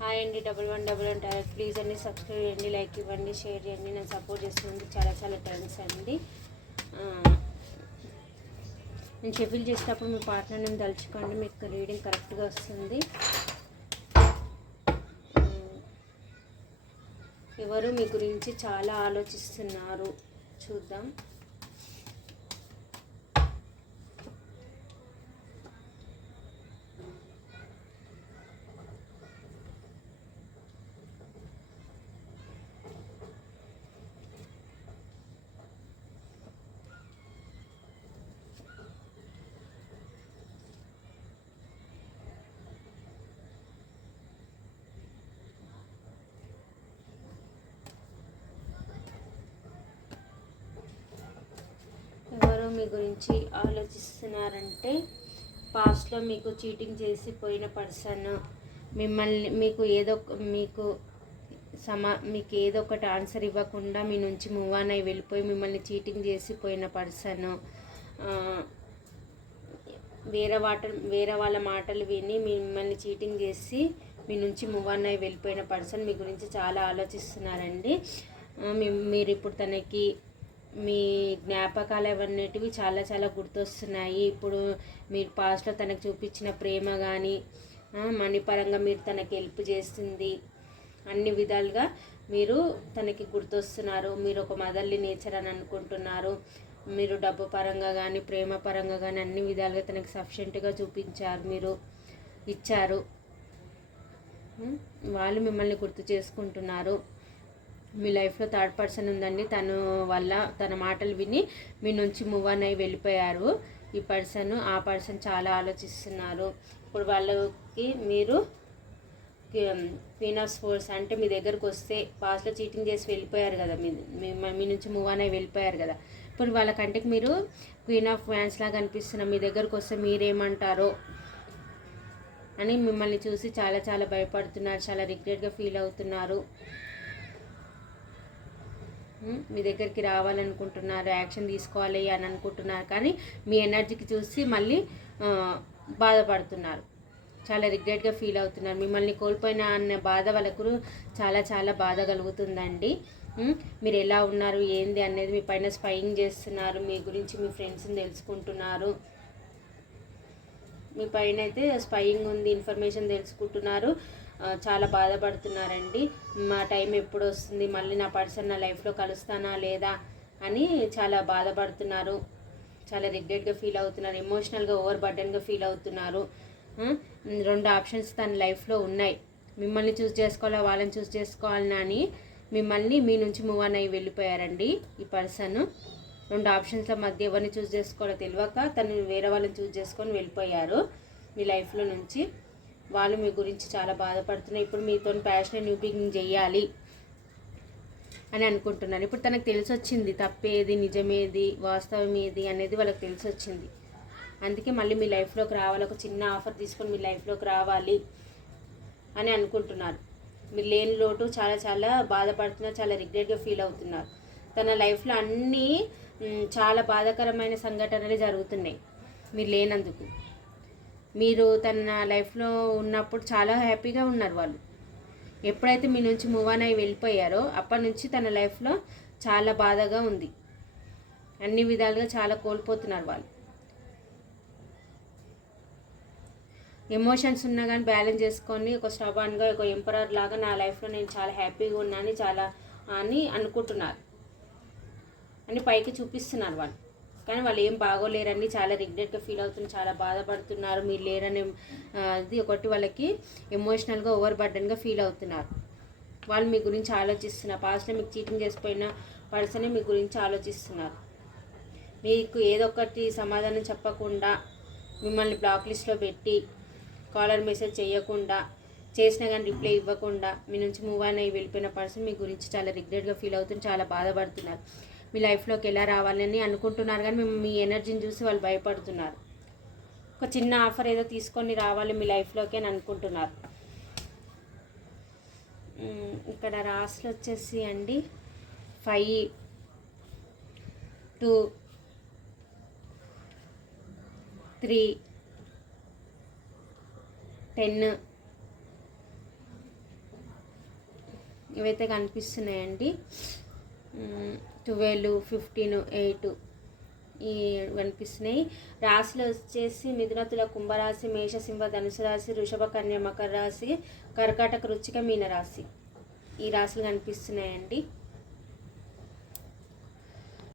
Hi అండి double one double one tarot please అండి subscribe చేయండి లైక్ ఇవ్వండి షేర్ చేయండి. నేను సపోర్ట్ చేస్తున్నందుకు చాలా చాలా థ్యాంక్స్ అండి. నేను షెఫిల్ చేసేటప్పుడు మీ పార్ట్నర్ నేను తలుచుకోండి మీకు రీడింగ్ కరెక్ట్గా వస్తుంది. ఎవరు మీ గురించి చాలా ఆలోచిస్తున్నారు? చూద్దాం ఎవరు మీ గురించి ఆలోచిస్తున్నారంటే పాస్ట్లో మీకు చీటింగ్ చేసి పోయిన పర్సన్ మిమ్మల్ని మీకు ఏదో మీకు సమా మీకు ఏదో ఒకటి ఆన్సర్ ఇవ్వకుండా మీ నుంచి మూవ్ ఆన్ అయి వెళ్ళిపోయి మిమ్మల్ని చీటింగ్ చేసి పోయిన పర్సన్ వేరే వాట వేరే వాళ్ళ మాటలు విని మిమ్మల్ని చీటింగ్ చేసి మీ నుంచి మూవ్ ఆన్ అయి వెళ్ళిపోయిన పర్సన్ మీ గురించి చాలా ఆలోచిస్తున్నారండి. మీరు ఇప్పుడు తనకి మీ జ్ఞాపకాలు అవన్నిటివి చాలా చాలా గుర్తొస్తున్నాయి. ఇప్పుడు మీరు పాస్ట్లో తనకు చూపించిన ప్రేమ కానీ మనీ పరంగా మీరు తనకి హెల్ప్ చేస్తుంది అన్ని విధాలుగా మీరు తనకి గుర్తొస్తున్నారు. మీరు ఒక మదర్లీ నేచర్ అని అనుకుంటున్నారు. మీరు డబ్బు పరంగా కానీ ప్రేమ పరంగా కానీ అన్ని విధాలుగా తనకి సఫిషియెంట్గా చూపించారు మీరు ఇచ్చారు. వాళ్ళు మిమ్మల్ని గుర్తు చేసుకుంటున్నారు. మీ లైఫ్లో థర్డ్ పర్సన్ ఉందండి. తను వల్ల తన మాటలు విని మీ నుంచి మూవ్ ఆన్ అయి వెళ్ళిపోయారు. ఈ పర్సన్ ఆ పర్సన్ చాలా ఆలోచిస్తున్నారు. ఇప్పుడు వాళ్ళకి మీరు క్వీన్ ఆఫ్ స్పోర్ట్స్ అంటే మీ దగ్గరకు వస్తే పాస్ట్లో చీటింగ్ చేసి వెళ్ళిపోయారు కదా. మీ మీ- నుంచి మూవ్ ఆన్ వెళ్ళిపోయారు కదా. ఇప్పుడు వాళ్ళ కంటికి మీరు క్వీన్ ఆఫ్ ఫ్యాన్స్ లాగా అనిపిస్తున్న మీ దగ్గరకు వస్తే మీరేమంటారో అని మిమ్మల్ని చూసి చాలా చాలా భయపడుతున్నారు. చాలా రిగ్రెట్గా ఫీల్ అవుతున్నారు. మీ దగ్గరికి రావాలనుకుంటున్నారు యాక్షన్ తీసుకోవాలి అని అనుకుంటున్నారు. కానీ మీ ఎనర్జీకి చూసి మళ్ళీ బాధపడుతున్నారు. చాలా రిగ్రెట్గా ఫీల్ అవుతున్నారు. మిమ్మల్ని కోల్పోయిన అన్న బాధ వాళ్ళకు చాలా చాలా బాధ కలుగుతుందండి. మీరు ఎలా ఉన్నారు ఏంది అనేది మీ పైన స్పైయింగ్ చేస్తున్నారు. మీ గురించి మీ ఫ్రెండ్స్ని తెలుసుకుంటున్నారు. మీ పైన అయితే స్పైయింగ్ ఉంది ఇన్ఫర్మేషన్ తెలుసుకుంటున్నారు. చాలా బాధపడుతున్నారండి. మా టైం ఎప్పుడు వస్తుంది? మళ్ళీ నా పర్సన్ నా లైఫ్లో కలుస్తానా లేదా అని చాలా బాధపడుతున్నారు. చాలా రిగ్రెట్గా ఫీల్ అవుతున్నారు. ఎమోషనల్గా ఓవర్ బర్డన్గా ఫీల్ అవుతున్నారు. రెండు ఆప్షన్స్ తన లైఫ్లో ఉన్నాయి. మిమ్మల్ని చూస్ చేసుకోవాలా? వాళ్ళని చూస్ చేసుకోవాలనా అని మిమ్మల్ని మీ నుంచి మూవ్ ఆన్ అయ్యి వెళ్ళిపోయారండి ఈ పర్సన్ రెండు ఆప్షన్స్ల మధ్య ఎవరిని చూస్ చేసుకోవాలో తెలియక తను వేరే వాళ్ళని చూస్ చేసుకొని వెళ్ళిపోయారు మీ లైఫ్లో నుంచి. వాళ్ళు మీ గురించి చాలా బాధపడుతున్నారు. ఇప్పుడు మీతో ప్యాషన్ న్యూ బిగినింగ్ చేయాలి అని అనుకుంటున్నాను ఇప్పుడు తనకు తెలిసి వచ్చింది తప్పేది నిజమేది వాస్తవం ఏది అనేది వాళ్ళకి తెలిసి వచ్చింది అందుకే మళ్ళీ మీ లైఫ్లోకి రావాలి ఒక చిన్న ఆఫర్ తీసుకొని మీ లైఫ్లోకి రావాలి అని అనుకుంటున్నారు. మీరు లేని లోటు చాలా చాలా బాధపడుతున్నారు చాలా రిగ్రెట్గా ఫీల్ అవుతున్నారు. తన లైఫ్లో అన్నీ చాలా బాధాకరమైన సంఘటనలు జరుగుతున్నాయి. మీరు లేనందుకు. మీరు తన లైఫ్లో ఉన్నప్పుడు చాలా హ్యాపీగా ఉన్నారు వాళ్ళు. ఎప్పుడైతే మీ నుంచి మూవ్ ఆన్ అయి వెళ్ళిపోయారో అప్పటి నుంచి తన లైఫ్లో చాలా బాధగా ఉంది. అన్ని విధాలుగా చాలా కోల్పోతున్నారు వాళ్ళు. ఎమోషన్స్ ఉన్నా కానీ బ్యాలెన్స్ చేసుకొని ఒక స్టబాన్గా ఒక ఎంపరర్ లాగా నా లైఫ్లో నేను చాలా హ్యాపీగా ఉన్నాను చాలా అని అనుకుంటున్నారు. అని పైకి చూపిస్తున్నారు వాళ్ళు. కానీ వాళ్ళు ఏం బాగోలేరని చాలా రిగ్రెట్గా ఫీల్ అవుతున్నారు చాలా బాధపడుతున్నారు. మీరు లేరని ఇది అది ఒకటి వాళ్ళకి ఎమోషనల్గా ఓవర్ బర్డన్గా ఫీల్ అవుతున్నారు. వాళ్ళు మీ గురించి ఆలోచిస్తున్నారు. పాస్ట్లో మీకు చీటింగ్ చేసిపోయిన పర్సనే మీ గురించి ఆలోచిస్తున్నారు. మీకు ఏదో ఒకటి సమాధానం చెప్పకుండా మిమ్మల్ని బ్లాక్ లిస్ట్లో పెట్టి కాలర్ మెసేజ్ చేయకుండా చేసినా కానీ రిప్లై ఇవ్వకుండా మీ నుంచి మూవ్ ఆన్ అయ్యి వెళ్ళిపోయిన పర్సన్ మీ గురించి చాలా రిగ్రెట్గా ఫీల్ అవుతుంది చాలా బాధపడుతున్నారు. మీ లైఫ్లోకి ఎలా రావాలని అనుకుంటున్నారు కానీ మీ- మీ ఎనర్జీని చూసి వాళ్ళు భయపడుతున్నారు. ఒక చిన్న ఆఫర్ ఏదో తీసుకొని రావాలి మీ లైఫ్లోకి అని అనుకుంటున్నారు. ఇక్కడ రాసులు వచ్చేసి అండి ఫైవ్ టూ త్రీ టెన్ ఇవైతే కనిపిస్తున్నాయండి. ట్వెల్వ్ ఫిఫ్టీన్ ఎయిట్ ఈ కనిపిస్తున్నాయి. రాశులు వచ్చేసి మిథునతుల కుంభరాశి మేషసింహ ధనుసు రాశి వృషభ కన్య మకర రాశి కర్కాటక రుచిక మీన రాశి ఈ రాశులు కనిపిస్తున్నాయండి.